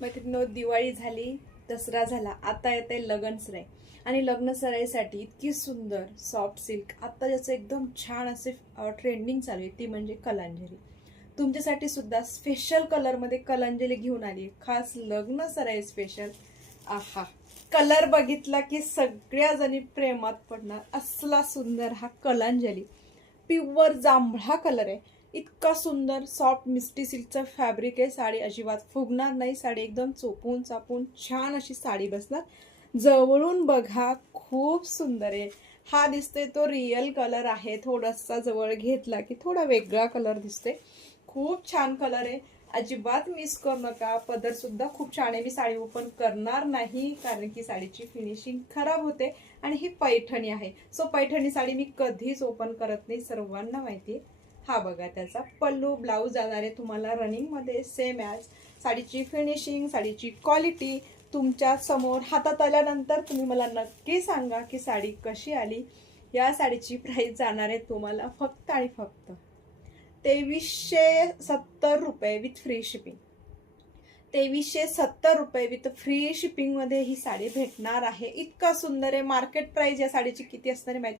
मैत्रिणींनो, दिवाळी झाली, दसरा झाला, आता येते लग्न सराई. आणि लग्न सराईसाठी इतकी सुंदर सॉफ्ट सिल्क आता ज्याचं एकदम छान असे ट्रेंडिंग चालू आहे ती म्हणजे कलांजली. तुमच्यासाठी सुद्धा स्पेशल कलरमध्ये कलांजली घेऊन आली, खास लग्न सराई स्पेशल. आहा, कलर बघितला की सगळ्या जणी प्रेमात पडणार, असला सुंदर हा कलांजली. प्युअर जांभळा कलर आहे, इतका सुंदर सॉफ्ट मिस्टी सिल्कचं फॅब्रिक आहे. साडी अजिबात फुगणार नाही, साडी एकदम चोपून चापून छान अशी साडी बसणार. जवळून बघा, खूप सुंदर आहे. हा दिसतोय तो रिअल कलर आहे, थोडासा जवळ घेतला की थोडा वेगळा कलर दिसते. खूप छान कलर आहे, अजिबात मिस करू नका. पदर सुद्धा खूप छान आहे. मी साडी ओपन करणार नाही कारण की साडीची फिनिशिंग खराब होते. आणि ही पैठणी आहे, सो पैठणी साडी मी कधीच ओपन करत नाही, सर्वांना माहिती आहे. हा बघा त्याचा पल्लू, ब्लाऊज जाणार आहे तुम्हाला रनिंग मध्ये सेम ॲज. साडीची फिनिशिंग, साडीची क्वालिटी तुमच्या समोर हातात आल्यानंतर तुम्ही मला नक्की सांगा की साडी कशी आली. या साडीची प्राइस जाणार आहे तुम्हाला फक्त आणि फक्त 2370 रुपये विथ फ्री शिपिंग. 2370 रुपये विथ फ्री शिपिंग मध्ये ही साडी भेटणार आहे. इतका सुंदर आहे. मार्केट प्राइस या साडीची किती असणार आहे माहिती